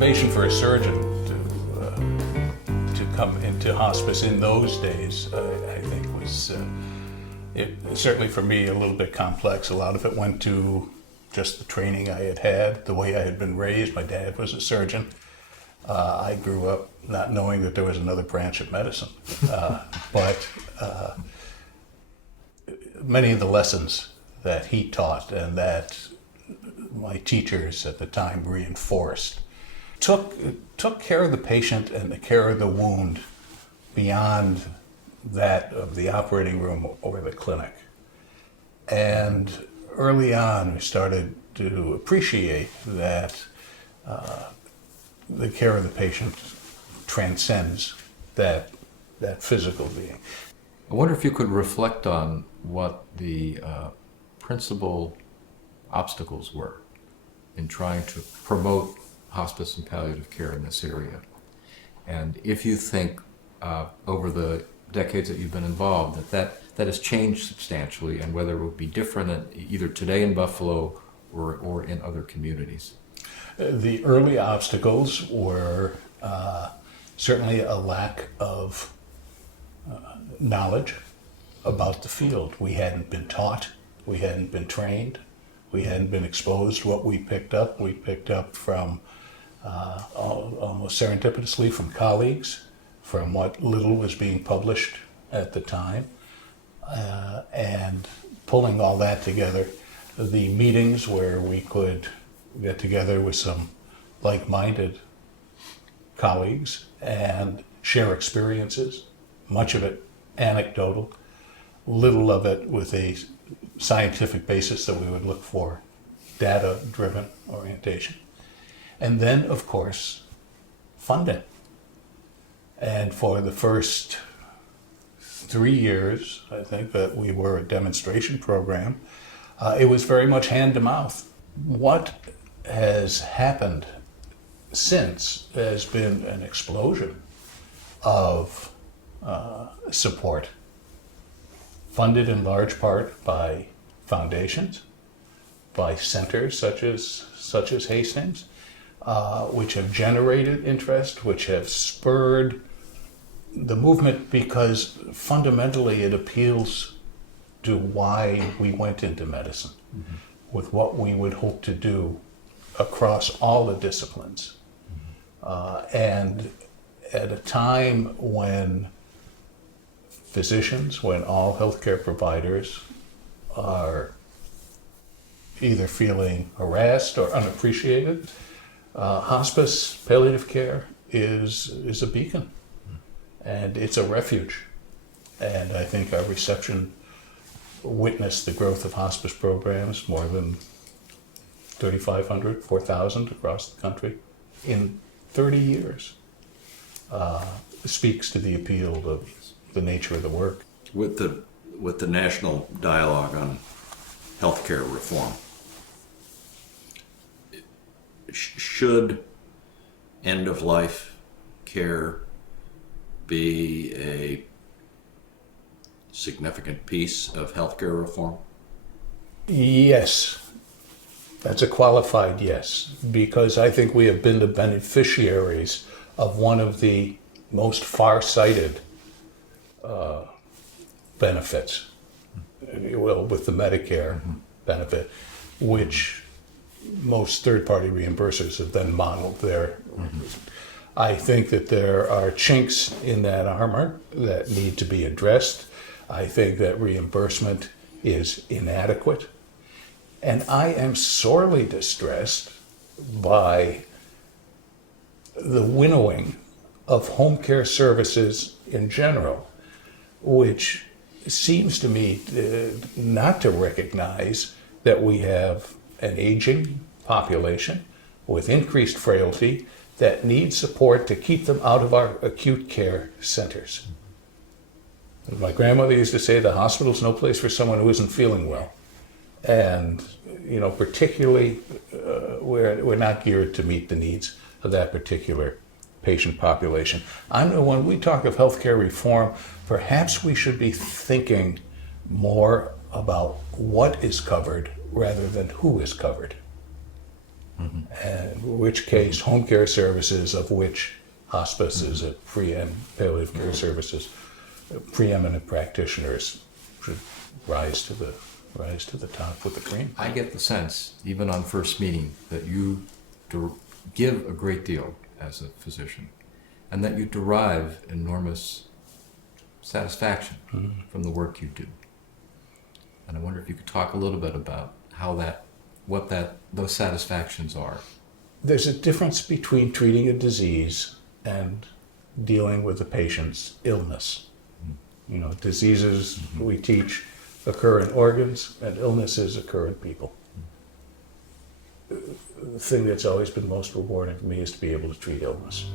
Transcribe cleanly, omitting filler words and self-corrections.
motivation for a surgeon to come into hospice in those days, I think was, certainly for me, a little bit complex. A lot of it went to just the training I had had, the way I had been raised. My dad was a surgeon. I grew up not knowing that there was another branch of medicine. But many of the lessons that he taught and that my teachers at the time reinforced took care of the patient and the care of the wound beyond that of the operating room or the clinic. And early on, we started to appreciate that the care of the patient transcends that physical being. I wonder if you could reflect on what the principal obstacles were in trying to promote hospice and palliative care in this area. And if you think over the decades that you've been involved that has changed substantially, and whether it would be different either today in Buffalo or in other communities. The early obstacles were certainly a lack of knowledge about the field. We hadn't been taught, we hadn't been trained, we hadn't been exposed. What we picked up from almost serendipitously from colleagues, from what little was being published at the time, and pulling all that together. The meetings where we could get together with some like-minded colleagues and share experiences, much of it anecdotal, little of it with a scientific basis that we would look for, data-driven orientation. And then, of course, funding. And for the first 3 years, I think, that we were a demonstration program, it was very much hand to mouth. What has happened since has been an explosion of support, funded in large part by foundations, by centers such as Hastings, which have generated interest, which have spurred the movement, because fundamentally it appeals to why we went into medicine, with what we would hope to do across all the disciplines. And at a time when physicians, when all healthcare providers are either feeling harassed or unappreciated, hospice, palliative care is a beacon, and it's a refuge. And I think our reception witnessed the growth of hospice programs, more than 3,500, 4,000 across the country in 30 years. Speaks to the appeal of the nature of the work. With the national dialogue on healthcare reform, should end-of-life care be a significant piece of healthcare reform? Yes, that's a qualified yes, because I think we have been the beneficiaries of one of the most far-sighted benefits, well, with the Medicare benefit, which most third-party reimbursers have then modeled there. I think that there are chinks in that armor that need to be addressed. I think that reimbursement is inadequate. And I am sorely distressed by the winnowing of home care services in general, which seems to me not to recognize that we have an aging population with increased frailty that need support to keep them out of our acute care centers. My grandmother used to say the hospital's no place for someone who isn't feeling well. And, particularly we're not geared to meet the needs of that particular patient population. I know when we talk of healthcare reform, perhaps we should be thinking more about what is covered rather than who is covered. In which case, home care services, of which hospice is a palliative care services, preeminent practitioners should rise to the top with the cream. I get the sense, even on first meeting, that you give a great deal as a physician, and that you derive enormous satisfaction from the work you do. And I wonder if you could talk a little bit about those satisfactions are. There's a difference between treating a disease and dealing with the patient's illness. You know, diseases we teach occur in organs, and illnesses occur in people. The thing that's always been most rewarding for me is to be able to treat illness.